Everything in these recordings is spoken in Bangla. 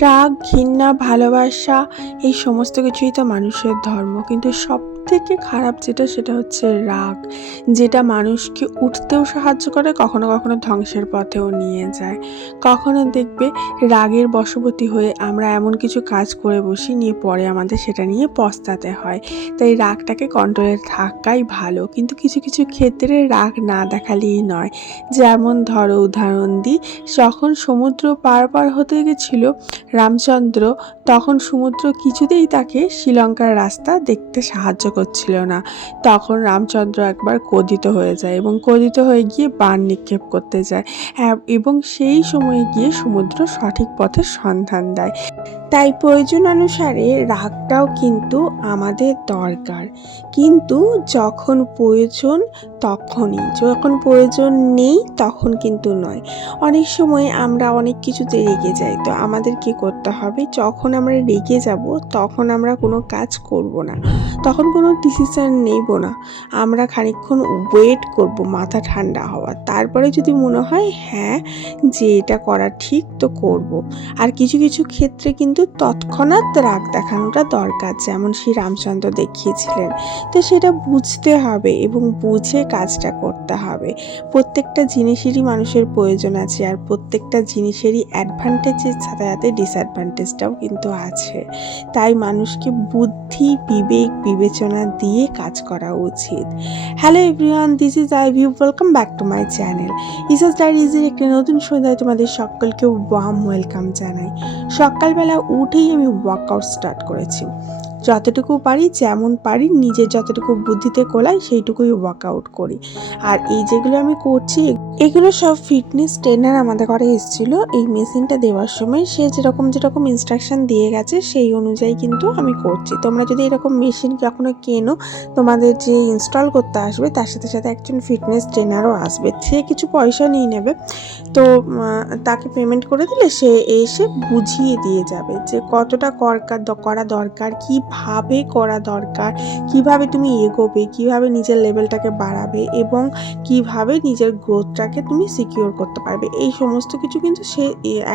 রাগ ঘৃণা ভালোবাসা এই সমস্ত কিছুই তো মানুষের ধর্ম। কিন্তু সব থেকে খারাপ যেটা, সেটা হচ্ছে রাগ। যেটা মানুষকে উঠতেও সাহায্য করে, কখনো কখনো ধ্বংসের পথেও নিয়ে যায়। কখনো দেখবে রাগের বশবর্তী হয়ে আমরা এমন কিছু কাজ করে বসি, নিয়ে পরে আমাদের সেটা নিয়ে পস্তাতে হয়। তাই রাগটাকে কন্ট্রোলে থাকাই ভালো। কিন্তু কিছু কিছু ক্ষেত্রে রাগ না দেখালেই নয়। যেমন ধরো, উদাহরণ দিই, যখন সমুদ্র পার পার হতে গেছিল রামচন্দ্র, তখন সমুদ্র কিছুতেই তাকে শ্রীলঙ্কার রাস্তা দেখতে সাহায্য করছিল না। তখন রামচন্দ্র একবার ক্রোধিত হয়ে যায় এবং কদিত হয়ে গিয়ে বান নিক্ষেপ করতে যায় এবং সেই সময়ে গিয়ে সমুদ্র সঠিক পথের সন্ধান দেয়। তাই প্রয়োজন অনুসারে রাগটাও কিন্তু আমাদের দরকার। কিন্তু যখন প্রয়োজন তখনই। যখন প্রয়োজন নেই, তখন কিন্তু নয়। অনেক সময় আমরা অনেক কিছুতে রেগে যাই, তো আমাদের কি করতে হবে? যখন আমরা রেগে যাব, তখন আমরা কোনো কাজ করব না। তখন কোনো ডিসিশান নেব না। আমরা খানিকক্ষণ ওয়েট করব মাথা ঠান্ডা হওয়ার তারপরে যদি মনে হয় হ্যাঁ যে এটা করা ঠিক, তো করব। আর কিছু কিছু ক্ষেত্রে কিন্তু তৎক্ষণাৎ রাগ দেখানোটা দরকার, যেমন শ্রী রামচন্দ্র দেখিয়েছিলেন। তো সেটা বুঝতে হবে এবং বুঝে কাজটা করতে হবে। প্রত্যেকটা জিনিসেরই মানুষের প্রয়োজন আছে আর প্রত্যেকটা জিনিসেরই অ্যাডভান্টেজের সাথে সাথে ডিসঅ্যাডভান্টেজটাও কিন্তু আছে। তাই মানুষকে বুদ্ধি, বিবেক, বিবেচনা দিয়ে কাজ করা উচিত। Hello everyone this is I view welcome back to my channel ইসাস ডায়েরিজের একটি নতুন সন্ধ্যায় তোমাদের সকলকে ওয়ার্ম ওয়েলকাম জানাই। সকালবেলা উঠেই আমি ওয়ার্কআউট স্টার্ট করেছি। যতটুকু পারি, যেমন পারি, নিজের যতটুকু বুদ্ধিতে কোলাই সেইটুকুই ওয়ার্কআউট করি। আর এই যেগুলো আমি করছি, এগুলো সব ফিটনেস ট্রেনার আমাদের ঘরে এসেছিল। এই মেশিনটা দেওয়ার সময় সে যেরকম যেরকম ইনস্ট্রাকশন দিয়ে গেছে, সেই অনুযায়ী কিন্তু আমি করছি। তোমরা যদি এরকম মেশিন কখনো কেনো, তোমাদের যে ইনস্টল করতে আসবে, তার সাথে সাথে একজন ফিটনেস ট্রেনারও আসবে। সে কিছু পয়সা নিয়ে নেবে। তো তাকে পেমেন্ট করে দিলে সে এসে বুঝিয়ে দিয়ে যাবে যে কতটা করকার করা দরকার, কীভাবে করা দরকার, কীভাবে তুমি এগোবে, কীভাবে নিজের লেভেলটাকে বাড়াবে। এবং কীভাবে নিজের গ্রোথটাকে তুমি সিকিওর করতে পারবে। এই সমস্ত কিছু কিন্তু সে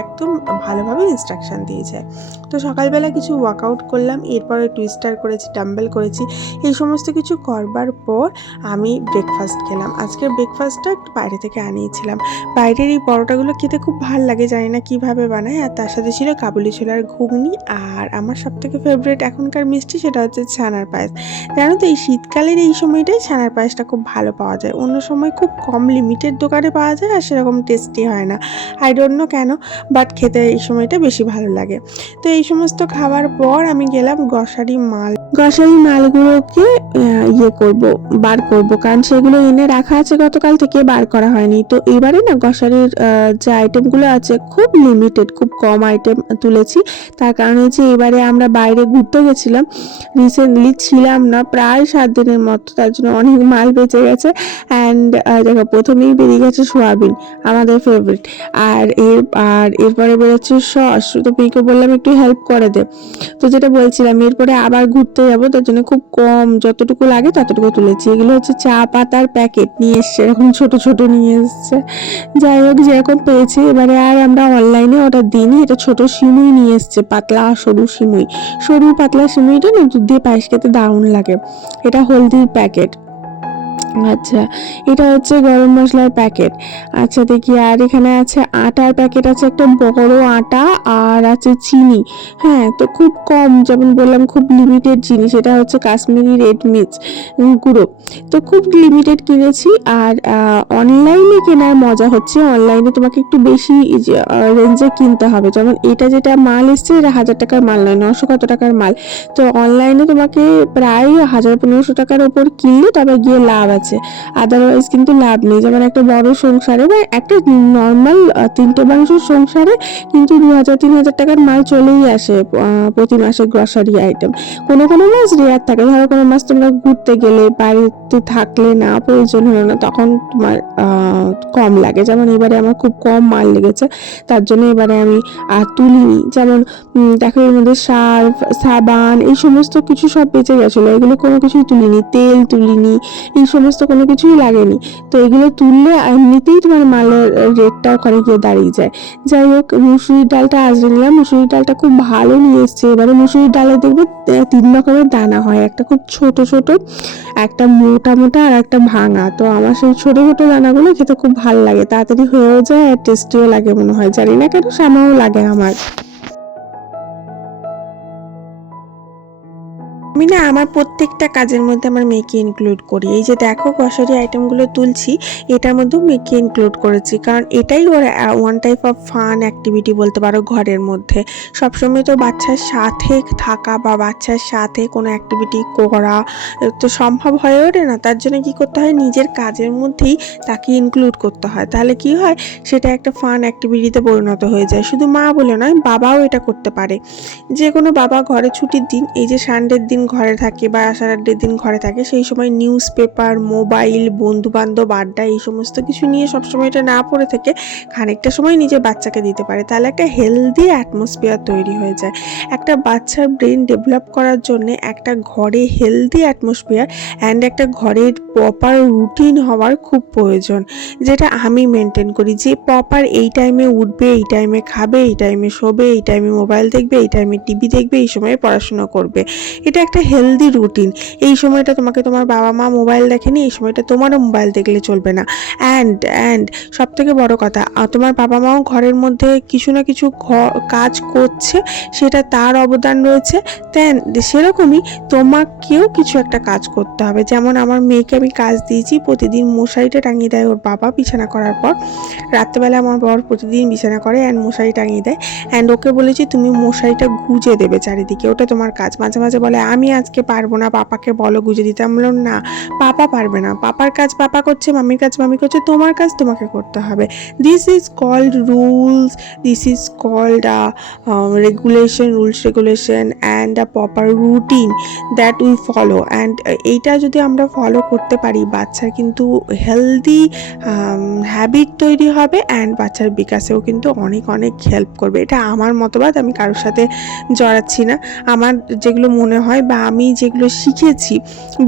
একদম ভালোভাবে ইনস্ট্রাকশন দিয়ে যায় তো সকালবেলা কিছু ওয়ার্কআউট করলাম, এরপরে টুইস্টার করেছি ডাম্বেল করেছি, এই সমস্ত কিছু করবার পর আমি ব্রেকফাস্ট খেলাম। আজকের ব্রেকফাস্টটা একটু বাইরে থেকে আনিয়েছিলাম। বাইরের এই পরোটাগুলো খেতে খুব ভালো লাগে, জানি না কীভাবে বানায়। আর তার সাথে ছিল কাবুলি ছোলার ঘুগনি আর আমার সবথেকে ফেভারিট এখনকার মিষ্টি সেটা হচ্ছে ছানার পায়েস। জানো তো এই শীতকালের এই সময়টাই ছানার পায়েসটা খুব ভালো পাওয়া যায়। অন্য সময় খুব কম লিমিটেড দোকানে পাওয়া যায় আর সেরকম টেস্টি হয় না। আই ডোন্ট নো কেন বাট খেতে এই সময়টা বেশি ভালো লাগে। তো এই সমস্ত খাওয়ার পর আমি গেলাম গ্রসারি মাল গ্রসারি মালগুলোকে ইয়ে করব, বার করব। কারণ সেগুলো এনে রাখা আছে গতকাল থেকে, বার করা হয়নি। তো এবারে না গ্রসারির যে আইটেমগুলো আছে, খুব লিমিটেড খুব কম আইটেম তুলেছি। তার কারণ হচ্ছে এবারে আমরা বাইরে ঘুরতে গেছিলাম। রিসেন্টলি ছিলাম না, প্রায় সাত দিনের মতো। তার জন্য অনেক মাল বেঁচে গেছে অ্যান্ড দেখো, প্রথমেই বেরিয়ে গেছে সোয়াবিন, আমাদের ফেভারিট আর এর, আর এরপরে বেরোচ্ছে সস। তো মেয়েকে বললাম, একটু হেল্প করে দে। তো যেটা বলছিলাম, এরপরে আবার ঘুরতে যাব। তার জন্য খুব কম, যতটুকু লাগে ততটুকু তুলেছি। এগুলো হচ্ছে চা পাতার প্যাকেট নিয়ে এসছে, এরকম ছোট ছোট নিয়ে এসছে। যাই হোক, যেরকম পেয়েছি, এবারে আর আমরা অনলাইনে অর্ডার দিইনি। এটা ছোট সিমুই নিয়ে এসছে, পাতলা সরু সিমুই। সরু পাতলা সিমুইটা না দুধ দিয়ে পায়েস খেতে দারুণ লাগে। এটা হলদির প্যাকেট আচ্ছা এটা হচ্ছে গরম মশলার প্যাকেট আচ্ছা দেখি আর এখানে আছে আটার প্যাকেট আছে একটা বড় আটা আর আছে চিনি। হ্যাঁ তো খুব কম যেমন বললাম খুব লিমিটেড জিনিস। এটা হচ্ছে কাশ্মীরি রেড উম, গুঁড়ো। তো খুব লিমিটেড কিনেছি আর অনলাইনে কেনার মজা হচ্ছে। অনলাইনে তোমাকে একটু বেশি রেঞ্জে কিনতে হবে। যেমন এটা যেটা মাল এসছে এটা হাজার টাকার মাল নয় নশো কত টাকার মাল। তো অনলাইনে তোমাকে প্রায় হাজার পনেরোশো টাকার ওপর কিনলে তবে গিয়ে লাভ আছে। আদারওয়াইজ কিন্তু লাভ নেই। যেমন একটা বড় সংসারে বা একটা নর্মাল তিনটে মানুষের সংসারে কিন্তু দু হাজার, তিন হাজার টাকার মাল চলেই আসে প্রতি মাসে গ্রসারি আইটেম কোনো কোনো মাস রেয়ার থাকে। ধরো কোনো মাস তোমরা ঘুরতে গেলে, বাড়িতে থাকলে না, প্রয়োজন হলো না, তখন তোমার কম লাগে। যেমন এবারে আমার খুব কম মাল লেগেছে, তার জন্য এবারে আমি আর তুলিনি। যেমন দেখো এর মধ্যে সার্ফ সাবান, এই সমস্ত কিছু সব বেঁচে গেছিল। এগুলো কোনো কিছুই তুলিনি। তেল তুলিনি। এই সমস্ত কোনো কিছুই লাগেনি। তো এগুলো তুললে এমনিতেই তোমার মালের রেটটা ওখানে গিয়ে দাঁড়িয়ে যায়। যাই হোক, মুসুরির ডালটা আজকে নিলাম। মুসুরির ডালটা খুব ভালো নিয়ে এসছে। এবারে মুসুরির ডালে দেখবে তিন রকমের দানা হয়। একটা খুব ছোট ছোট, একটা মোটা মোটা আর একটা ভাঙা। তো আমার সেই ছোট ছোট দানাগুলো খেতে খুব ভালো লাগে। তাড়াতাড়ি হয়েও যায় আর টেস্টিও লাগে মনে হয়। জানি না কেন, সামাও লাগে আমার। আমি না আমার প্রত্যেকটা কাজের মধ্যে আমার মেয়েকে ইনক্লুড করি। এই যে দেখো গ্রসারি আইটেমগুলো তুলছি, এটার মধ্যেও মেয়েকে ইনক্লুড করেছি। কারণ এটাই ওর one type of fun activity বলতে পারো ঘরের মধ্যে। সবসময় তো বাচ্চার সাথে থাকা বা বাচ্চার সাথে কোনো অ্যাক্টিভিটি করা তো সম্ভব হয়ে ওঠে না। তার জন্য কি করতে হয়? নিজের কাজের মধ্যেই তাকে ইনক্লুড করতে হয়। তাহলে কি হয়? সেটা একটা ফান অ্যাক্টিভিটিতে পরিণত হয়ে যায়। শুধু মা বলে নয়, বাবাও এটা করতে পারে। যে কোনো বাবা ঘরে ছুটির দিন, এই যে সানডের দিন ঘরে থাকে বা স্যাটারডের দিন ঘরে থাকে, সেই সময় নিউজ পেপার মোবাইল বন্ধু বান্ধব আড্ডা, এই সমস্ত কিছু নিয়ে সবসময় এটা না পড়ে থেকে খানিকটা সময় নিজের বাচ্চাকে দিতে পারে। তাহলে একটা হেলদি অ্যাটমসফিয়ার তৈরি হয়ে যায়। একটা বাচ্চার ব্রেন ডেভেলপ করার জন্য একটা ঘরে হেলদি অ্যাটমসফিয়ার অ্যান্ড একটা ঘরের প্রপার রুটিন হওয়ার খুব প্রয়োজন, যেটা আমি মেনটেন করি। যে প্রপার এই টাইমে উঠবে, এই টাইমে খাবে, এই টাইমে শোবে, এই টাইমে মোবাইল দেখবে, এই টাইমে টিভি দেখবে, এই সময়ে পড়াশোনা করবে। এটা একটা হেলদি রুটিন এই সময়টা তোমাকে তোমার বাবা মা মোবাইল দেখেনি, এই সময়টা তোমারও মোবাইল দেখলে চলবে না। অ্যান্ড অ্যান্ড সব থেকে বড় কথা তোমার বাবা মাও ঘরের মধ্যে কিছু না কিছু কাজ করছে, সেটা তার অবদান রয়েছে। দেন সেরকমই তোমাকেও কিছু একটা কাজ করতে হবে। যেমন আমার মেয়েকে আমি কাজ দিয়েছি, প্রতিদিন মশারিটা টাঙিয়ে দেয় ওর বাবা বিছানা করার পর। রাত্রেবেলা আমার বর প্রতিদিন বিছানা করে অ্যান্ড মশারি টাঙিয়ে দেয়। অ্যান্ড ওকে বলেছি, তুমি মশারিটা গুজে দেবে চারিদিকে। ওটা তোমার কাজ। মাঝে মাঝে বলে, আমি আজকে পারব না, পাপাকে বলো গুজে দিতে। আমি বললাম, না, পাপা পারবে না। পাপার কাজ পাপা করছে, মামির কাজ মামি করছে, তোমার কাজ তোমাকে করতে হবে। This is called rules this is called regulation rules regulation and a proper routine that we follow and এইটা যদি আমরা ফলো করতে পারি, বাচ্চার কিন্তু হেলদি হ্যাবিট তৈরি হবে অ্যান্ড বাচ্চার বিকাশেও কিন্তু অনেক অনেক হেল্প করবে। এটা আমার মতবাদ, আমি কারোর সাথে জড়াচ্ছি না। আমার যেগুলো মনে হয় বা আমি যেগুলো শিখেছি,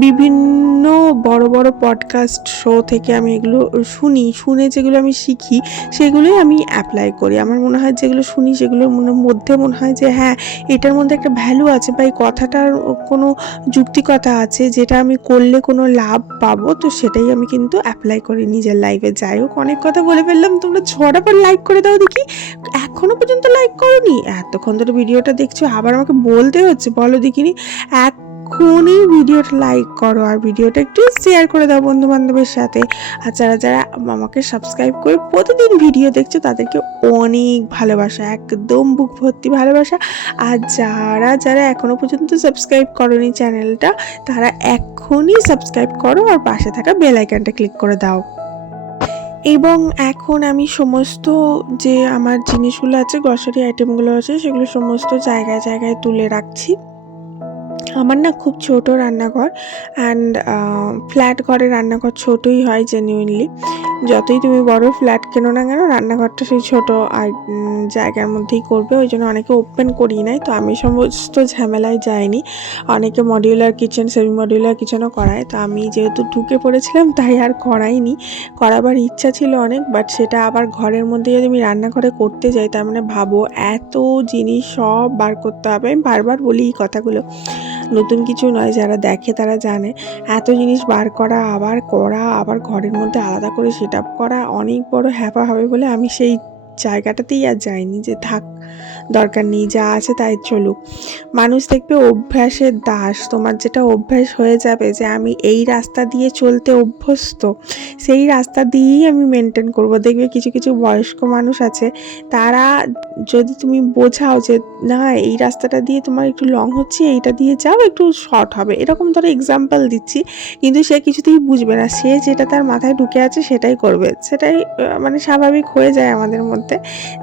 বিভিন্ন বড় বড় পডকাস্ট শো থেকে আমি এগুলো শুনি, শুনে যেগুলো আমি শিখি, সেগুলোই আমি অ্যাপ্লাই করি। আমার মনে হয় যেগুলো শুনি, সেগুলোর মধ্যে মনে হয় যে হ্যাঁ এটার মধ্যে একটা ভ্যালু আছে বা এই কথাটার কোনো যুক্তিকতা আছে যেটা আমি করলে কোনো লাভ পাবো, তো সেটাই আমি কিন্তু অ্যাপ্লাই করি নিজের লাইফে যাই হোক, অনেক কথা বলে ফেললাম। তোমরা ছটা পর লাইক করে দাও দেখি। এখনও পর্যন্ত লাইক করো নি এতক্ষণ ধরে ভিডিওটা দেখছ, আবার আমাকে বলতে হচ্ছে, বলো দেখিনি। এখনই ভিডিওটা লাইক করো আর ভিডিওটা একটু শেয়ার করে দাও বন্ধু বান্ধবের সাথে। আর যারা যারা আমাকে সাবস্ক্রাইব করে প্রতিদিন ভিডিও দেখছ, তাদেরকে অনেক ভালোবাসা, একদম বুক ভর্তি ভালোবাসা। আর যারা যারা এখনও পর্যন্ত সাবস্ক্রাইব করনি চ্যানেলটা তারা এখনই সাবস্ক্রাইব করো আর পাশে থাকা বেল আইকনটা ক্লিক করে দাও। এবং এখন আমি সমস্ত যে আমার জিনিসগুলো আছে গ্রসারি আইটেমগুলো আছে, সেগুলো সমস্ত জায়গায় জায়গায় তুলে রাখছি। আমার না খুব ছোট রান্নাঘর অ্যান্ড ফ্ল্যাট ঘরে রান্নাঘর ছোটই হয় জেনুইনলি যতই তুমি বড় ফ্ল্যাট কেনো না কেন, রান্নাঘরটা সেই ছোট জায়গার মধ্যেই করবে, ওই জন্য অনেকে ওপেন করি নাই, তো আমি সমস্ত ঝামেলায় যাইনি। অনেকে মডিউলার কিচেন সেমি মডিউলার কিচেনও করায়, তো আমি যেহেতু ঢুকে পড়েছিলাম, তাই আর করাইনি। করাবার ইচ্ছা ছিল অনেক বাট সেটা আবার ঘরের মধ্যে যদি আমি রান্নাঘরে করতে যাই, তার মানে ভাবো এত জিনিস সব বার করতে হবে। আমি বারবার বলি এই কথাগুলো। নতুন কিছু নয়, যারা দেখে তারা জানে। এত জিনিস বার করা, আবার করা, আবার ঘরের মধ্যে আলাদা করে সেট আপ করা, অনেক বড় হ্যাপা হবে বলে আমি সেই জায়গাটাতেই আর যাইনি যে থাক দরকার নেই, যা আছে তাই চলুক। মানুষ দেখবে অভ্যাসের দাস। তোমার যেটা অভ্যাস হয়ে যাবে যে আমি এই রাস্তা দিয়ে চলতে অভ্যস্ত, সেই রাস্তা দিয়েই আমি মেনটেন করব। দেখবে কিছু কিছু বয়স্ক মানুষ আছে, তারা যদি তুমি বোঝাও যে, না, এই রাস্তাটা দিয়ে তোমার একটু লং হচ্ছে, এইটা দিয়ে যাও, একটু শর্ট হবে। এরকম ধরো এক্সাম্পল দিচ্ছি, কিন্তু সে কিছুতেই বুঝবে না। সে যেটা তার মাথায় ঢুকে আছে, সেটাই করবে। সেটাই মানে স্বাভাবিক হয়ে যায় আমাদের মধ্যে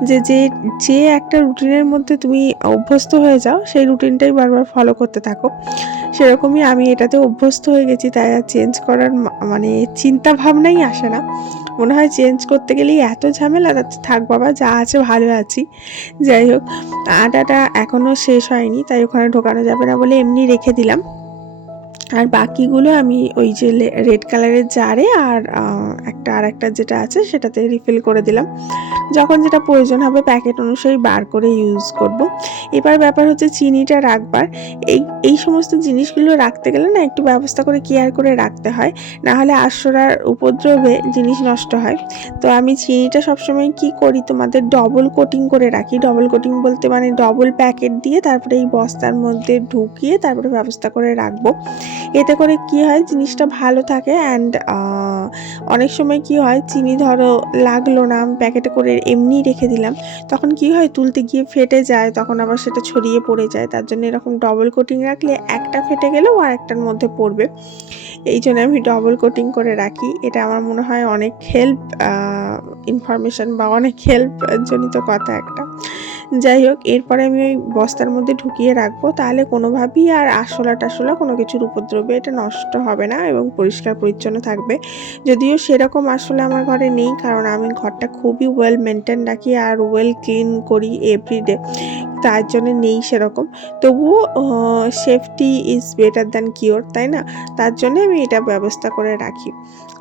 যে যে যে একটা রুটিনের মধ্যে তুমি অভ্যস্ত হয়ে যাও, সেই রুটিনটাই বারবার ফলো করতে থাকো। সেরকমই আমি এটাতে অভ্যস্ত হয়ে গেছি, তাই আর চেঞ্জ করার মানে চিন্তা ভাবনাই আসে না। মনে হয় চেঞ্জ করতে গেলেই এত ঝামেলা তাতে থাক বাবা, যা আছে ভালো আছি। যাই হোক আটাটা এখনও শেষ হয়নি, তাই ওখানে ঢোকানো যাবে না বলে এমনি রেখে দিলাম। আর বাকিগুলো আমি ওই যে রেড কালারের জারে আর একটা আর একটা যেটা আছে সেটাতে রিফিল করে দিলাম। যখন যেটা প্রয়োজন হবে প্যাকেট অনুসারে বার করে ইউজ করব। এবার ব্যাপার হচ্ছে চিনিটা রাখবার। এই এই সমস্ত জিনিসগুলো রাখতে গেলে না একটু ব্যবস্থা করে কেয়ার করে রাখতে হয়। না হলে আশ্বরার উপদ্রবে জিনিস নষ্ট হয়। তো আমি চিনিটা সবসময় কি করি? তোমাদের ডবল কোটিং করে রাখি। ডবল কোটিং বলতে মানে ডবল প্যাকেট দিয়ে তারপরে এই বস্তার মধ্যে ঢুকিয়ে তারপরে ব্যবস্থা করে রাখব। এতে করে কি হয়, জিনিসটা ভালো থাকে অ্যান্ড অনেক সময় কি হয়, চিনি ধরো লাগল না প্যাকেটে করে এমনি রেখে দিলাম, তখন কি হয়, তুলতে গিয়ে ফেটে যায়, তখন আবার সেটা ছড়িয়ে পড়ে যায়, তার জন্য এরকম ডবল কোটিং রাখলে একটা ফেটে গেলেও আর একটার মধ্যে পড়বে। এই জন্য আমি ডবল কোটিং করে রাখি, এটা আমার মনে হয় অনেক হেল্প ইনফরমেশন বা অনেক হেল্প জনিত কথা একটা। যাই হোক এরপরে আমি ওই বস্তার মধ্যে ঢুকিয়ে রাখব। তাহলে কোনোভাবেই আর আসলা টাসলা কোনো কিছুর উপদ্রবে এটা নষ্ট হবে না এবং পরিষ্কার পরিচ্ছন্ন থাকবে। যদিও সেরকম আসলে আমার ঘরে নেই, কারণ আমি ঘরটা খুবই ওয়েল মেনটেন রাখি আর ওয়েল ক্লিন করি এভরিডে তার জন্য নেই সেরকম। তবুও safety is better than cure তাই না? তার জন্য আমি এটা ব্যবস্থা করে রাখি।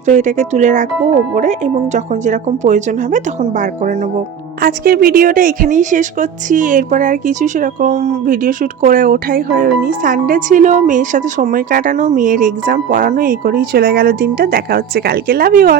তো এটাকে তুলে রাখব ওপরে এবং যখন যেরকম প্রয়োজন হবে তখন বার করে নেব। আজকের ভিডিওটা এখানেই শেষ করছি। এরপরে আর কিছু সেরকম ভিডিও শ্যুট করে ওঠাই হয়নি। সানডে ছিল, মেয়ের সাথে সময় কাটানো, মেয়ের এক্সাম পড়ানো, এই করেই চলে গেল দিনটা। দেখা হচ্ছে কালকে। Love you all